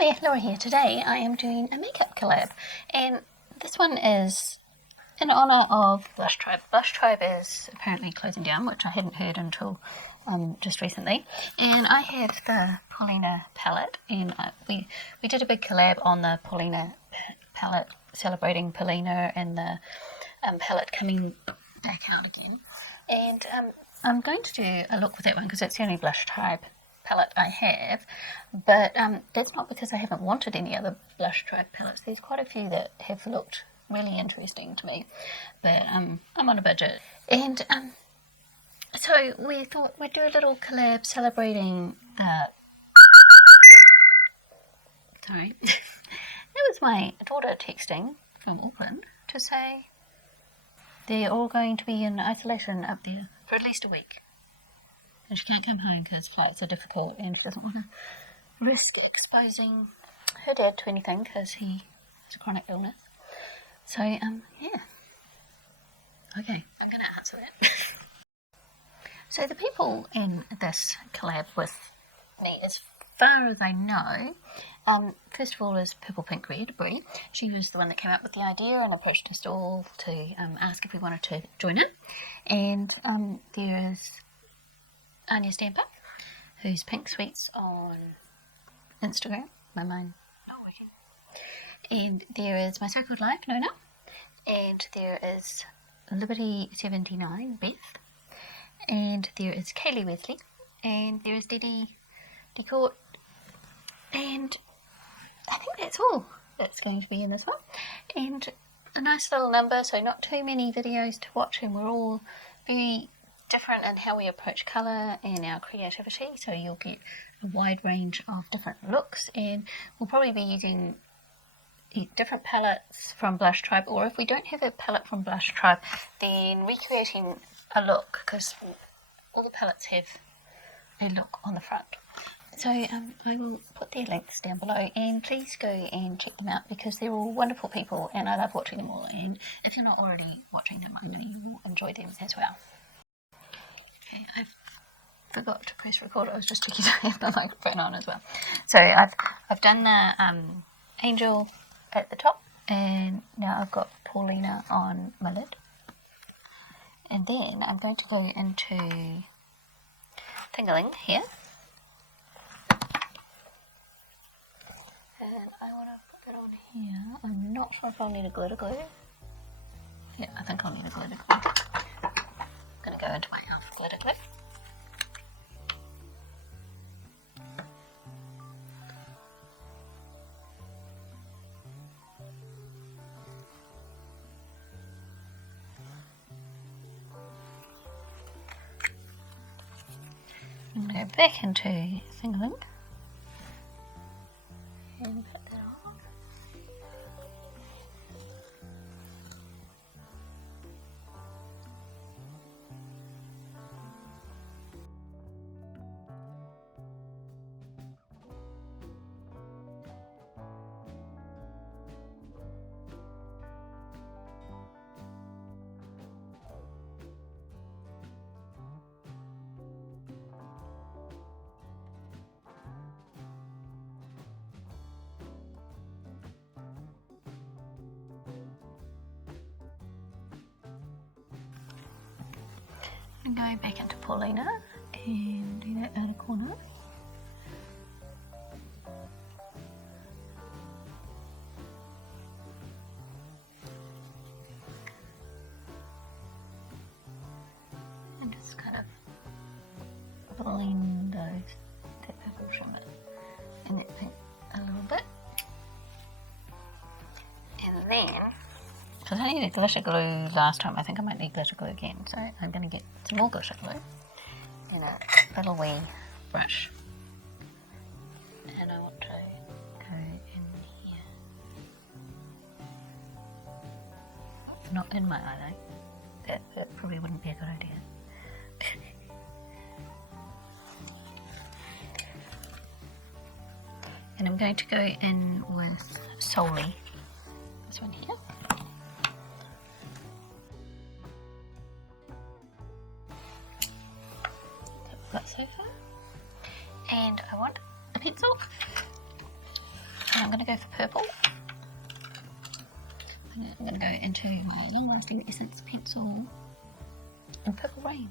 Hi there, Laura here. Today I am doing a makeup collab, and this one is in honour of Blush Tribe. Blush Tribe is apparently closing down, which I hadn't heard until just recently. And I have the Paulina palette, and we did a big collab on the Paulina palette, celebrating Paulina and the palette coming back out again. And I'm going to do a look with that one because it's the only Blush Tribe palette I have, but that's not because I haven't wanted any other Blush Tribe palettes. There's quite a few that have looked really interesting to me, but I'm on a budget, and so we thought we'd do a little collab celebrating sorry that was my daughter texting from Auckland to say they're all going to be in isolation up there for at least a week. And she can't come home because flights are difficult, and she doesn't want to risk exposing her dad to anything because he has a chronic illness. So, yeah. Okay, I'm going to answer that. So the people in this collab with me, as far as I know, first of all is Purple Pink Red, Brie. She was the one that came up with the idea and approached us all to ask if we wanted to join in. And there is Anya Stamper, who's Pink Sweets on Instagram. My mind not working. And there is My So Called Life, Nona. And there is Liberty79, Beth. And there is Kaylee Wesley. And there is Diddy Decourt. And I think that's all that's going to be in this one. And a nice little number, so not too many videos to watch, and we're all very different in how we approach colour and our creativity, so you'll get a wide range of different looks, and we'll probably be using different palettes from Blush Tribe, or if we don't have a palette from Blush Tribe, then recreating a look, because all the palettes have a look on the front. So I will put their links down below, and please go and check them out because they're all wonderful people and I love watching them all, and if you're not already watching them, I know you will enjoy them as well. Okay, I forgot to press record. I was just checking to have the microphone on as well. So I've done the angel at the top, and now I've got Paulina on my lid. And then I'm going to go into Tingling here. And I want to put that on here. I'm not sure if I'll need a glitter glue. Yeah, I think I'll need a glitter glue. I'm going to go into my e.l.f. glitter glue. I'm going to go back into Fingerling and put that on. And go back into Paulina and do that outer corner. And just kind of blend that purple shimmer and that pink a little bit. And then, because I needed glitter glue last time, I think I might need glitter glue again, so I'm going to get some more glitter glue in a little wee brush. And I want to go in here. Not in my eye though, that probably wouldn't be a good idea. And I'm going to go in with Solely, this one here. That so far. And I want a pencil. And I'm going to go for purple. I'm going to go into my Long Lasting Essence pencil in Purple Rain.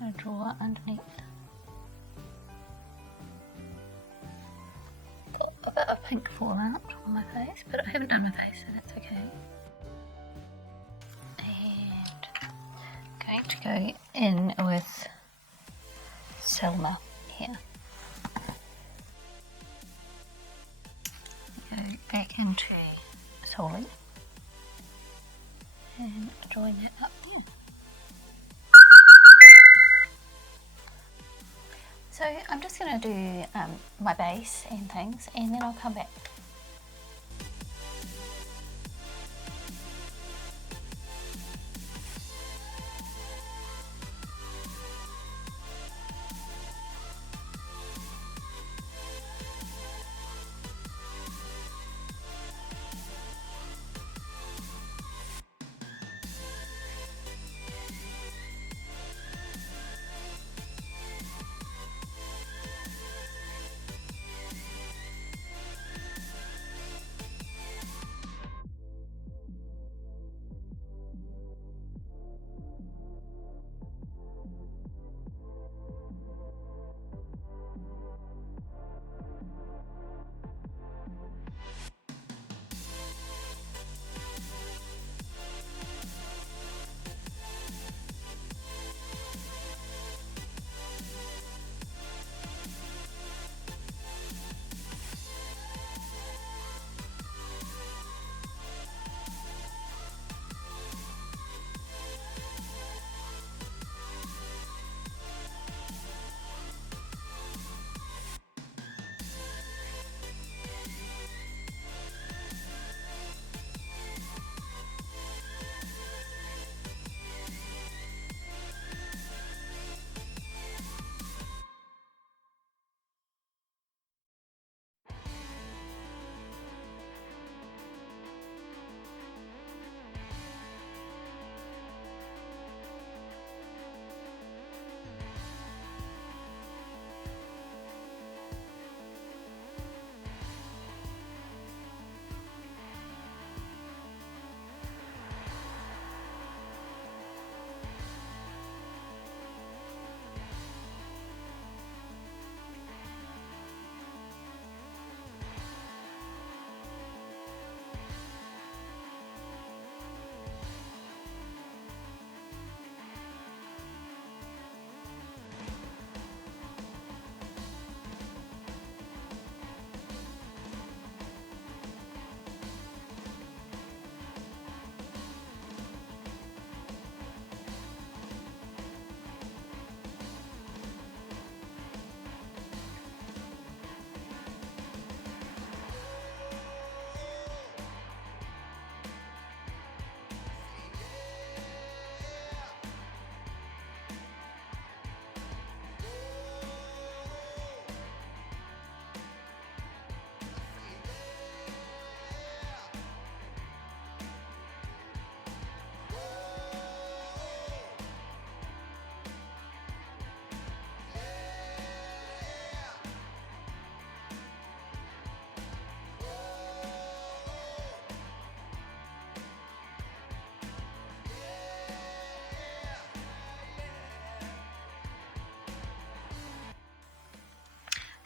I'm going to draw underneath. Got a bit of pink fallout on my face, but I haven't done my face, so that's okay. And I'm going to go in with Selma here. Go back into Solly and drawing that up here. So I'm just going to do my base and things, and then I'll come back.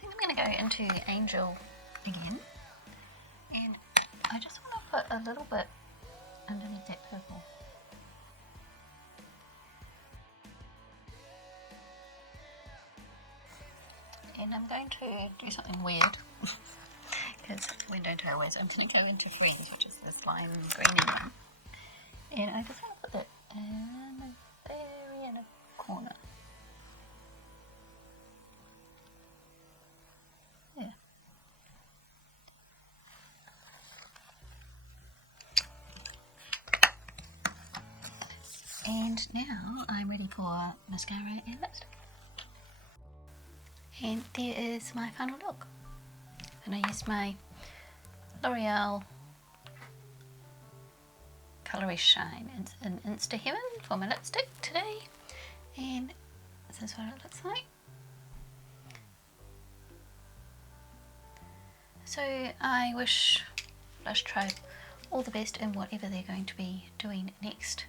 I'm going to go into Angel again, and I just want to put a little bit underneath that purple. And I'm going to do something weird, because when don't I always, I'm going to go into Friends, which is this lime greeny one, and I just want to put that in the very inner corner. Yeah. And now I'm ready for mascara and lipstick. And there is my final look. And I used my L'Oreal Colour Shine in Insta Heaven for my lipstick today. And this is what it looks like. So I wish Lush Tribe all the best in whatever they're going to be doing next.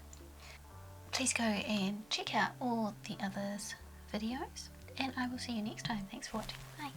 Please go and check out all the others videos, and I will see you next time. Thanks for watching. Bye.